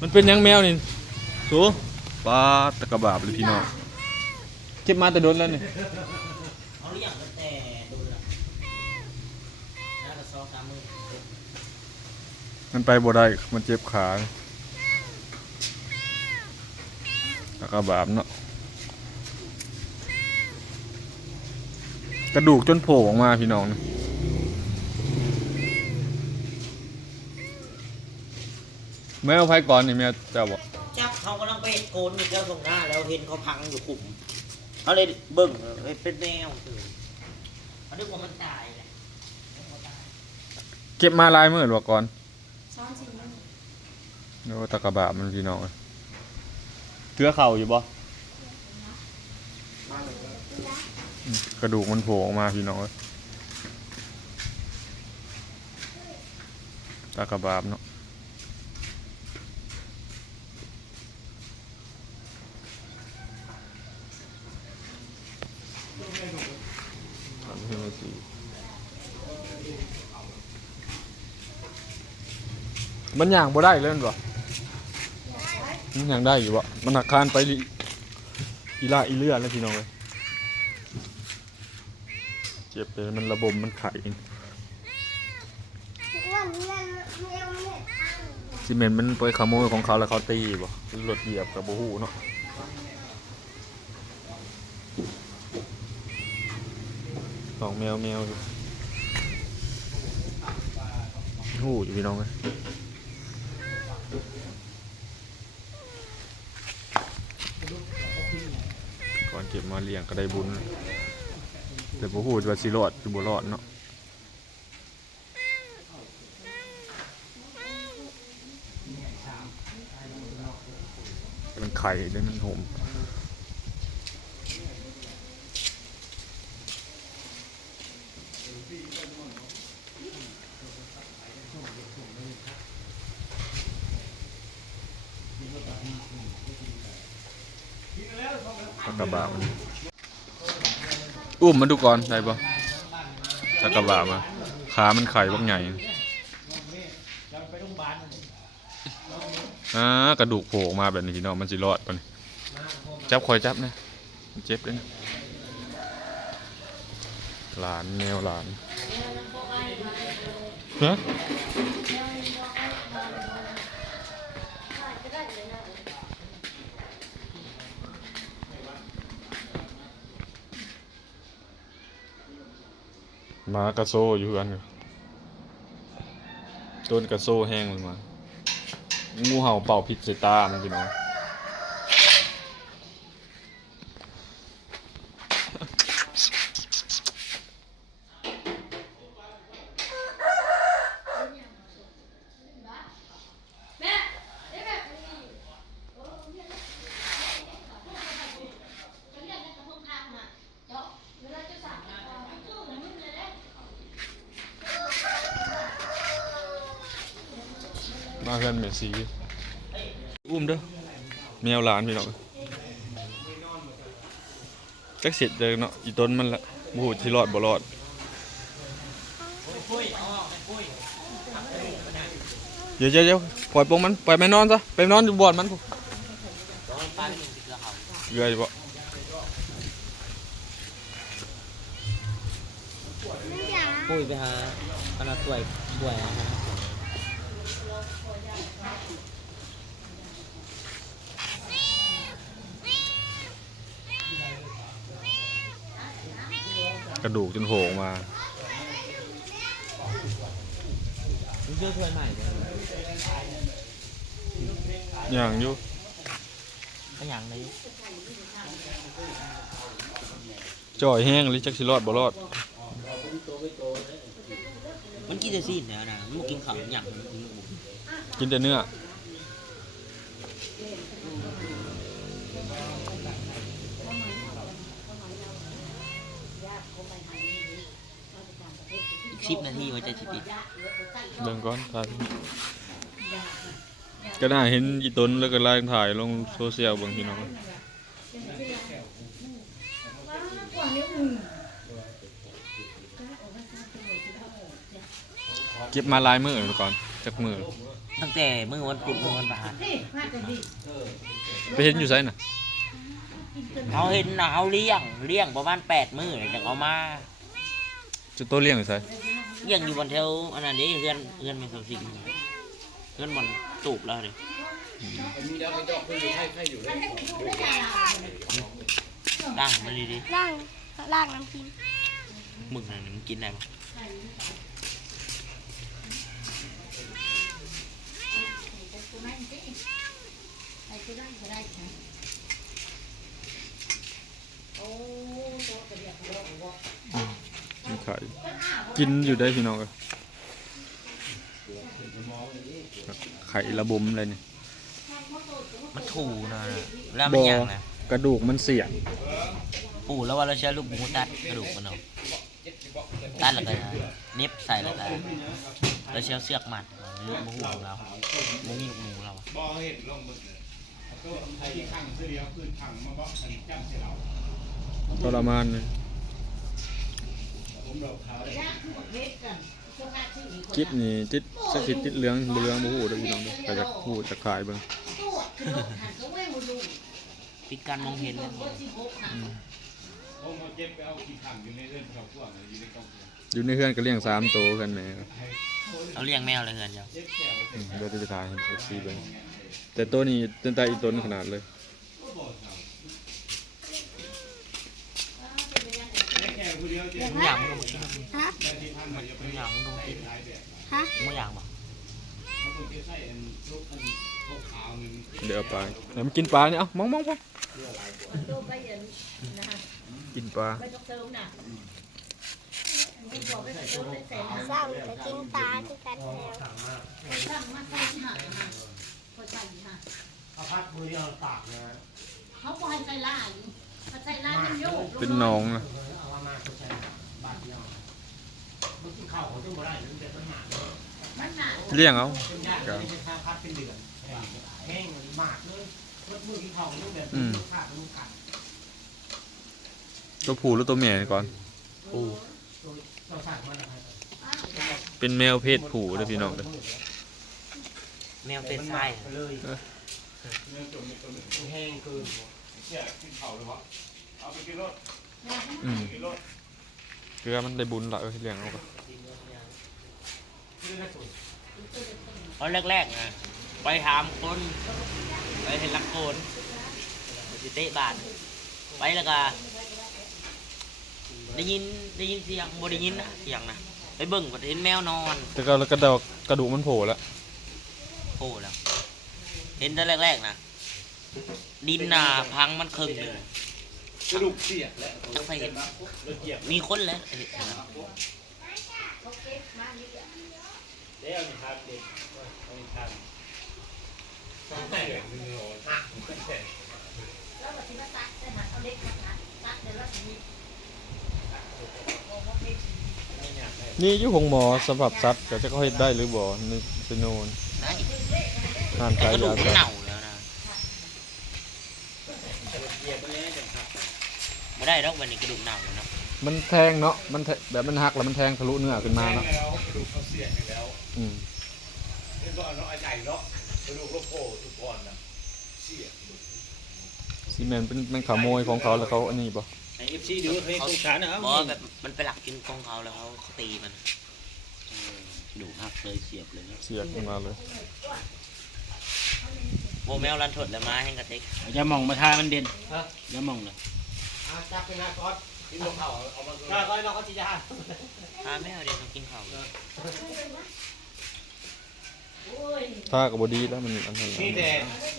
มันเป็นยังแมวนี่สูปลาตะกะบาบเลยพี่น้องเก็บมาแต่โดนแล้วนี่เขาเรียกมันแต่โดนละแล้วก็2-3 มื้อมันไปบ่ได้มันเจ็บขาตะกะบาบเนาะกระดูกจนโผล่ออกมาพี่น้องนะแมวไผก่อนนี่แมวเจ้าบ่จับเขากำลังไปเห็ดโกนอยู่เจ้าตรงหน้าแล้วเห็นเขาพังอยู่ขุมเขาเลยเบิ่งเป็นแนวเขาดึกว่ามันตายแหละ เก็บมาลายมื้อบ่ก่อนซ้อนจริงมั้ย โอ้ตะกะบาบมันพี่น้องเทือเข่าอยู่บ่กระดูกมันโผล่ออกมาพี่น้องตะกะบาบเนาะมันย่างบ่ได้เลยบ่มันย่างได้อยู่บ่มันหักคานไปอีล่าอีเลือแล้วพี่น้องเลยเจ็บเลยมันระบมมันไข่ซีเมนต์มันไปขโมยของเขาแล้วเขาตีบ่รถเหยียบกับบ่ฮู้เนาะสองแมวอยู่ฮู้อยู่พี่น้องเลยก่อนเก็บมาเลี้ยงก็ได้บุญแต่บ่ฮู้ว่าสิรอดหรือบ่รอดเนาะมันไข่ด้วยมันห่มตะกะบามันอุ้มมันดูก่อนได้ปะตะกะบามาขามันไข่บักใหญ่กระดูกโผล่มาแบบนี้พี่น้องมันสิรอดปะนี่จับคอยจับนะมันเจ็บเลยนะหลานแมวหลานฮะมากระโซอยู่กันต้นกระโซแห้งเลยมางูเห่าเป่าพิษใส่ตามันพี่น้องมาเพื่อนเมซี่อุ้มเด้อแมวหลานพี่น้องจักเสร็จเลยเนาะอีต้นมันละบูดที่รอดบ่รอดเดี๋ยวปล่อยปงมันปล่อยแม่นอนซะไปนอนอยู่บ่อนมันผู้เกลืออยู่บ่ปุ้ยไปหาขนาดป่วยนะฮะกระดูกจนโผล่มาเชื่อถ้วยใหม่อย่างอยู่ก็อย่างนี้จ่อยแห้งหรือจักสิรอดบ่รอดมันกินแต่ซีนแล้วนะมันกินข้าวอย่างกินแต่เนื้อ10 นาทีไว้ใจสิปิดเดินก่อนถ่ายก็ได้เห็นอีต้นแล้วก็ไล่ถ่ายลงโซเชียลบางพี่น้องเก็บมาลายมือก่อนจักมือ ตั้งแต่มื้อวันพุธมื้อวันพฤหัส ไปเห็นอยู่ไสน่ะ เขาเห็นนะเขาเลี้ยงประมาณ8 มื้อจังเอามา จะตัวเลี้ยงอยู่ไส เลี้ยงอยู่บนแถวอันนั้นเด้เฮือนแม่เขาสิงเฮือนมันตูบแล้วเด้ด่างมันดี ล่างน้ำกิน ๆมึกนั่นมันกินได้บ่ กินไข่กินอยู่ได้พี่น้องเอ้ยไข่ระบมอะไรนี่ มันถูนะแล้วมันยังนะ กระดูกมันเสีย ปู่แล้วว่าเราใช้ลูกหมูตัดกระดูกมันเอาตัดแล้วก็เน็บใส่แล้วก็เราใช้เสือกมัดลูกหมูของเราหมูลูกหมูเรา ทรมานเลยจิตนี่จิตสักจิตจิตเหลืองบ่ฮู้เด้อพี่น้องเด้อแต่จะฮู้จะขายเบิ่ง ปิดการมองเห็นเลย อยู่ในเฮือนก็เลี้ยง3ตัวกันแหม เราเลี้ยงแมวเลยเงินเจ้า เดี๋ยวจะไปถ่ายให้ FC เบิ่งแต่ตัวนี้ตั้งแต่อีต้นขนาดเลย มึงอยากมึงก็มากิน ฮะ มึงอยากมึงก็มากิน ฮะ มึงอยากบ่ เดี๋ยวเอาไปแล้วมันกินปลาเนี่ยเอ้ามองๆกินปลา สร้างจะกินปลาที่กันแล้วเขาปล่อยใส่ลายใส่ลายมันโยก เป็นหนองนะ มันหนา เลี้ยงเอาอืมตัวผู้หรือตัวแม่ก่อน ปู่ เป็นแมวเพศผู้เด้อพี่น้องเด้อ แมวเป็นไส้ อืมเกลือมันได้บุญละเลี้ยงเอาก็ ตอนแรกๆนะไปถามคนไปเห็นลักโกนสิเตะบาทไปแล้วก็ได้ยินเสียงบ่ได้ยินนะเสียงนะไปเบิ่งก็เห็นแมวนอน แต่ก็กระดูกมันโผล่แล้ว โอ้แล้วเห็นตอนแรกๆนะดินนาพังมันครึ่งหนึง กระดูกเสียแล้ว จักไฟเห็นมีคนแล้วเห็นนะ แล้วนี่ครับเด็กนี่ครับ นี่อยู่ของหมอสำหรับสัตว์ก็จะเขาเฮ็ดได้หรือบ่นี่สโนน ได้ ทาน แต่ ขาย กระดู ยาก มัน สัต เน่า ว์ แล้วนะไม่ได้หรอกวันนี้กระดูกเน่าแล้วนะ มันแทงเนาะมันแบบมันหักแล้วมันแทงทะลุเนื้อขึ้นมาเนาะ แล้วกระดูกเขาเสียแล้ว อืม เห็นบ่เนาะไอ้ใหญ่เนาะกระดูกโลโก้ทุกคนน่ะเสีย ซีเมนต์เป็นมันขโมยของเขาแล้วเขาอันนี้บ่ ไอ้ FC ดูเพลงสงสารนะ เพราะแบบมันไปหลักกินของเขาแล้วเขาตีมันดูหักเลยเสียบเลย เสียขึ้นมาเลย โบแมวรันถดแล้วมาให้กระติก อย่ามองมาทามันเด่นอย่ามองเลย จับไปนะก๊อตกินลงเขาเอามาถ้าค่อยน้องเขาสิจะหา พาแมวเดี๋ยวต้องกินข้าวเลย ถ้ากับบดีแล้วมันอันนั้นแหละ นี่แต่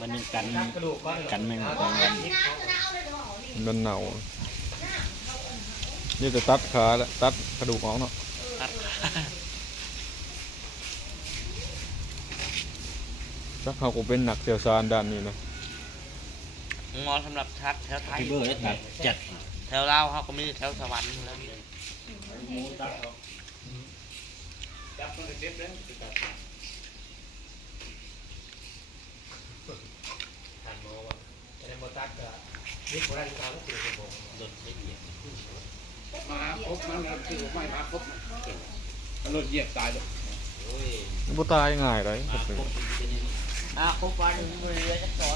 มันยังกัน กระดูกก็ กันไม่หมด มันเน่านี่จะตัดขาแล้วตัดกระดูกออกเนาะ ครับ ถ้าเขาก็เป็นหนักเสียวซานด้านนี้นะ งอสำหรับชัดแถวไทย ที่เบอร์ตัดจัด แถวลาวเขาก็มีแถวสวรรค์แล้ว จับมันเจ็บแล้วทันโมว่าแต่โมตักก็นี่โบราณเขาก็คือโบโดนไม่เหยียบมาครบมันก็คือไม่มาครบมันรถเหยียบตายเลยโอ้ย มันบ่ตายง่ายเลย มาครบเป็นนี่ ครบวันเรือจะต่อ